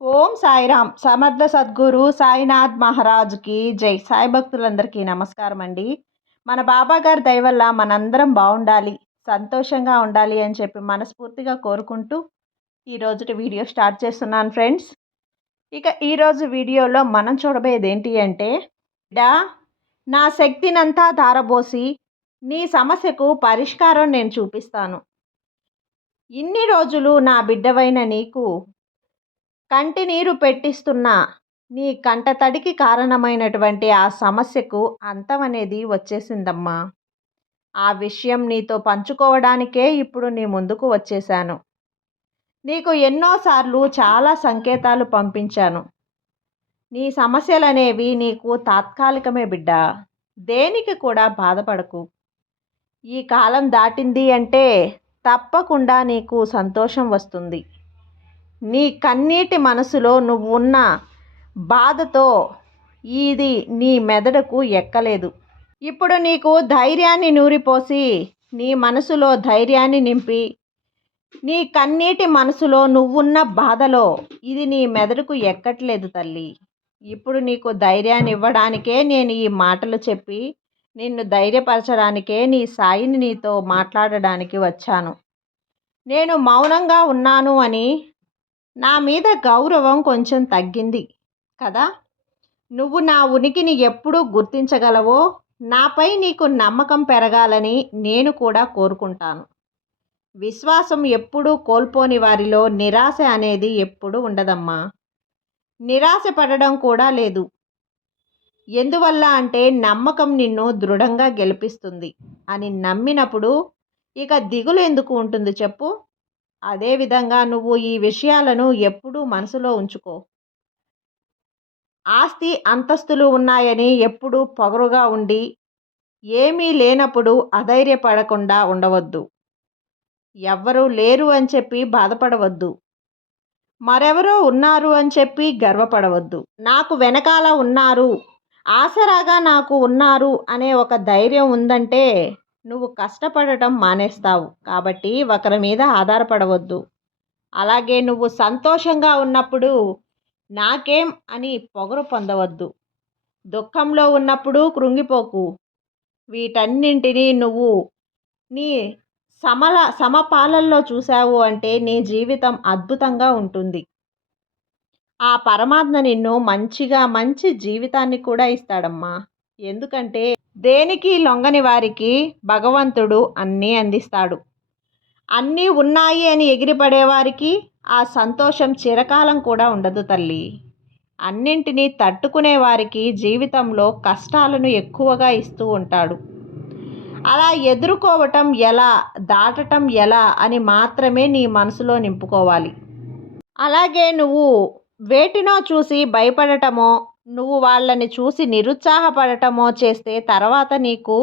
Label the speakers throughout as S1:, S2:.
S1: ఓం సాయిరామ్. సమర్థ సద్గురు సాయినాథ్ మహారాజ్కి జై. సాయి భక్తులందరికీ నమస్కారం అండి. మన బాబా గారి దయవల్ల మనందరం బాగుండాలి సంతోషంగా ఉండాలి అని చెప్పి మనస్ఫూర్తిగా కోరుకుంటూ ఈరోజు వీడియో స్టార్ట్ చేస్తున్నాను ఫ్రెండ్స్. ఇక ఈరోజు వీడియోలో మనం చూడబోయేది ఏంటి అంటే డా నా శక్తినంతా ధారబోసి నీ సమస్యకు పరిష్కారం నేను చూపిస్తాను. ఇన్ని రోజులు నా బిడ్డవైన నీకు కంటి నీరు పెట్టిస్తున్న నీ కంట తడికి కారణమైనటువంటి ఆ సమస్యకు అంతం అనేది వచ్చేసిందమ్మా. ఆ విషయం నీతో పంచుకోవడానికే ఇప్పుడు నీ ముందుకు వచ్చేశాను. నీకు ఎన్నోసార్లు చాలా సంకేతాలు పంపించాను. నీ సమస్యలనేవి నీకు తాత్కాలికమే బిడ్డ. దేనికి కూడా బాధపడకు. ఈ కాలం దాటింది అంటే తప్పకుండా నీకు సంతోషం వస్తుంది. నీ కన్నీటి మనసులో నువ్వు ఉన్న బాధతో ఇది నీ మెదడుకు ఎక్కలేదు. ఇప్పుడు నీకు ధైర్యాన్ని నూరిపోసి నీ మనసులో ధైర్యాన్ని నింపి నీ కన్నీటి మనసులో నువ్వున్న బాధలో ఇది నీ మెదడుకు ఎక్కట్లేదు తల్లి. ఇప్పుడు నీకు ధైర్యాన్ని ఇవ్వడానికే నేను ఈ మాటలు చెప్పి నిన్ను ధైర్యపరచడానికే నీ సాయిని నీతో మాట్లాడడానికి వచ్చాను. నేను మౌనంగా ఉన్నాను అని నా మీద గౌరవం కొంచెం తగ్గింది కదా. నువ్వు నా ఉనికిని ఎప్పుడూ గుర్తించగలవో నాపై నీకు నమ్మకం పెరగాలని నేను కూడా కోరుకుంటాను. విశ్వాసం ఎప్పుడూ కోల్పోని వారిలో నిరాశ అనేది ఎప్పుడూ ఉండదమ్మా. నిరాశ పడడం కూడా లేదు. ఎందువల్ల అంటే నమ్మకం నిన్ను దృఢంగా గెలిపిస్తుంది అని నమ్మినప్పుడు ఇక దిగులు ఎందుకు ఉంటుంది చెప్పు. అదేవిధంగా నువ్వు ఈ విషయాలను ఎప్పుడూ మనసులో ఉంచుకో. ఆస్తి అంతస్తులు ఉన్నాయని ఎప్పుడూ పొగరుగా ఉండి ఏమీ లేనప్పుడు అధైర్యపడకుండా ఉండవద్దు. ఎవ్వరూ లేరు అని చెప్పి బాధపడవద్దు. మరెవరో ఉన్నారు అని చెప్పి గర్వపడవద్దు. నాకు వెనకాల ఉన్నారు ఆసరాగా నాకు ఉన్నారు అనే ఒక ధైర్యం ఉందంటే నువ్వు కష్టపడటం మానేస్తావు. కాబట్టి ఒకరి మీద ఆధారపడవద్దు. అలాగే నువ్వు సంతోషంగా ఉన్నప్పుడు నాకేం అని పొగరు పొందవద్దు. దుఃఖంలో ఉన్నప్పుడు కృంగిపోకు. వీటన్నింటినీ నువ్వు నీ సమల సమపాలల్లో చూసావు అంటే నీ జీవితం అద్భుతంగా ఉంటుంది. ఆ పరమాత్మ నిన్ను మంచిగా మంచి జీవితాన్ని కూడా ఇస్తాడమ్మా. ఎందుకంటే దేనికి లొంగని వారికి భగవంతుడు అన్నీ అందిస్తాడు. అన్నీ ఉన్నాయి అని ఎగిరిపడేవారికి ఆ సంతోషం చిరకాలం కూడా ఉండదు తల్లి. అన్నింటినీ తట్టుకునే వారికి జీవితంలో కష్టాలను ఎక్కువగా ఇస్తూ ఉంటాడు. అలా ఎదుర్కోవటం ఎలా దాటటం ఎలా అని మాత్రమే నీ మనసులో నింపుకోవాలి. అలాగే నువ్వు వేటినో చూసి భయపడటమో నువ్వు వాళ్ళని చూసి నిరుత్సాహపడటమో చేస్తే తర్వాత నీకు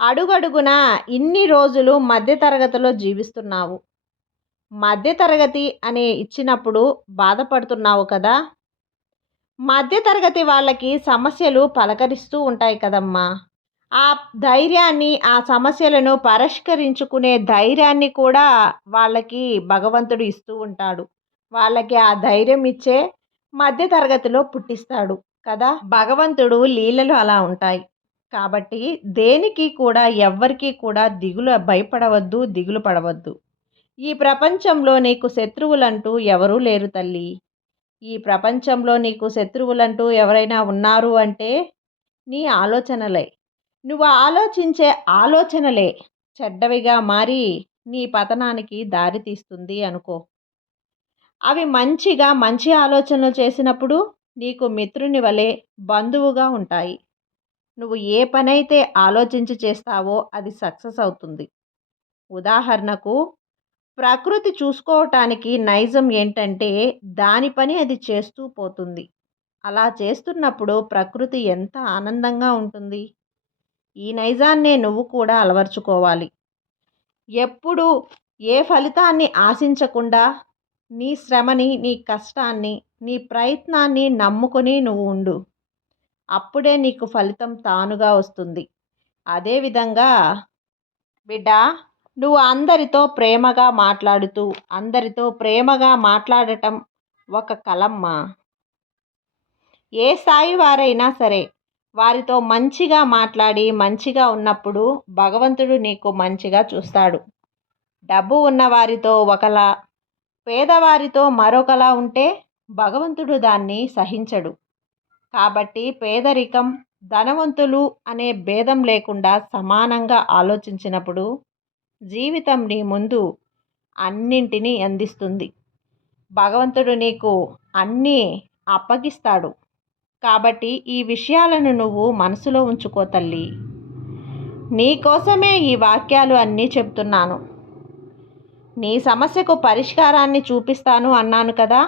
S1: అడుగడుగున ఇన్ని రోజులు మధ్యతరగతిలో జీవిస్తున్నావు. మధ్యతరగతి అని ఇచ్చినప్పుడు బాధపడుతున్నావు కదా? మధ్యతరగతి వాళ్ళకి సమస్యలు పలకరిస్తూ ఉంటాయి కదమ్మా. ఆ ధైర్యాన్ని ఆ సమస్యలను పరిష్కరించుకునే ధైర్యాన్ని కూడా వాళ్ళకి భగవంతుడు ఇస్తూ ఉంటాడు. వాళ్ళకి ఆ ధైర్యం ఇచ్చే మధ్య తరగతిలో పుట్టిస్తాడు కదా! భగవంతుడు లీలలు అలా ఉంటాయి. కాబట్టి దేనికి కూడా ఎవ్వరికీ కూడా దిగులు భయపడవద్దు దిగులు పడవద్దు. ఈ ప్రపంచంలో నీకు శత్రువులంటూ ఎవరూ లేరు తల్లి. ఈ ప్రపంచంలో నీకు శత్రువులంటూ ఎవరైనా ఉన్నారు అంటే నీ ఆలోచనలే. నువ్వు ఆలోచించే ఆలోచనలే. చెడ్డవిగా మారి నీ పతనానికి దారి తీస్తుంది అనుకో. అవి మంచిగా మంచి ఆలోచనలు చేసినప్పుడు నీకు మిత్రుని వలె బంధువుగా ఉంటాయి. నువ్వు ఏ పనైతే ఆలోచించి చేస్తావో అది సక్సెస్ అవుతుంది. ఉదాహరణకు ప్రకృతి చూసుకోవటానికి నైజం ఏంటంటే దాని పని అది చేస్తూ పోతుంది. అలా చేస్తున్నప్పుడు ప్రకృతి ఎంత ఆనందంగా ఉంటుంది. ఈ నైజాన్నే నువ్వు కూడా అలవర్చుకోవాలి. ఎప్పుడు ఏ ఫలితాన్ని ఆశించకుండా నీ శ్రమని నీ కష్టాన్ని నీ ప్రయత్నాన్ని నమ్ముకొని నువ్వు ఉండు. అప్పుడే నీకు ఫలితం తానుగా వస్తుంది. అదేవిధంగా బిడ్డ నువ్వు అందరితో ప్రేమగా మాట్లాడుతూ అందరితో ప్రేమగా మాట్లాడటం ఒక కలమ్మ. ఏ స్థాయి వారైనా సరే వారితో మంచిగా మాట్లాడి మంచిగా ఉన్నప్పుడు భగవంతుడు నీకు మంచిగా చూస్తాడు. డబ్బు ఉన్నవారితో ఒకలా పేదవారితో మరొకలా ఉంటే భగవంతుడు దాన్ని సహించడు. కాబట్టి పేదరికం ధనవంతులు అనే భేదం లేకుండా సమానంగా ఆలోచించినప్పుడు జీవితం నీ ముందు అన్నింటినీ అందిస్తుంది. భగవంతుడు నీకు అన్నీ అప్పగిస్తాడు. కాబట్టి ఈ విషయాలను నువ్వు మనసులో ఉంచుకో తల్లి. నీకోసమే ఈ వాక్యాలు అన్నీ చెప్తున్నాను. నీ సమస్యకు పరిష్కారాన్ని చూపిస్తాను అన్నాను కదా.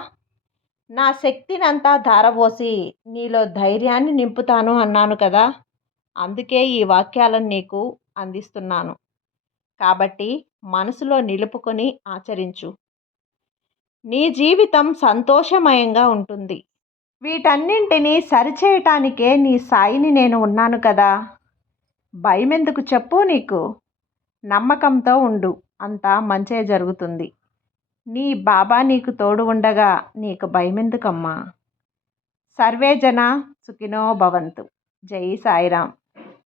S1: నా శక్తినంతా ధారపోసి నీలో ధైర్యాన్ని నింపుతాను అన్నాను కదా. అందుకే ఈ వాక్యాలను నీకు అందిస్తున్నాను. కాబట్టి మనసులో నిలుపుకొని ఆచరించు. నీ జీవితం సంతోషమయంగా ఉంటుంది. వీటన్నింటినీ సరిచేయటానికే నీ సాయిని నేను ఉన్నాను కదా. భయమెందుకు చెప్పు నీకు? నమ్మకంతో ఉండు. అంతా మంచే జరుగుతుంది. నీ బాబా నీకు తోడు ఉండగా నీకు భయమెందుకమ్మా? సర్వే జన సుఖినో భవంతు. జై సాయిరామ్.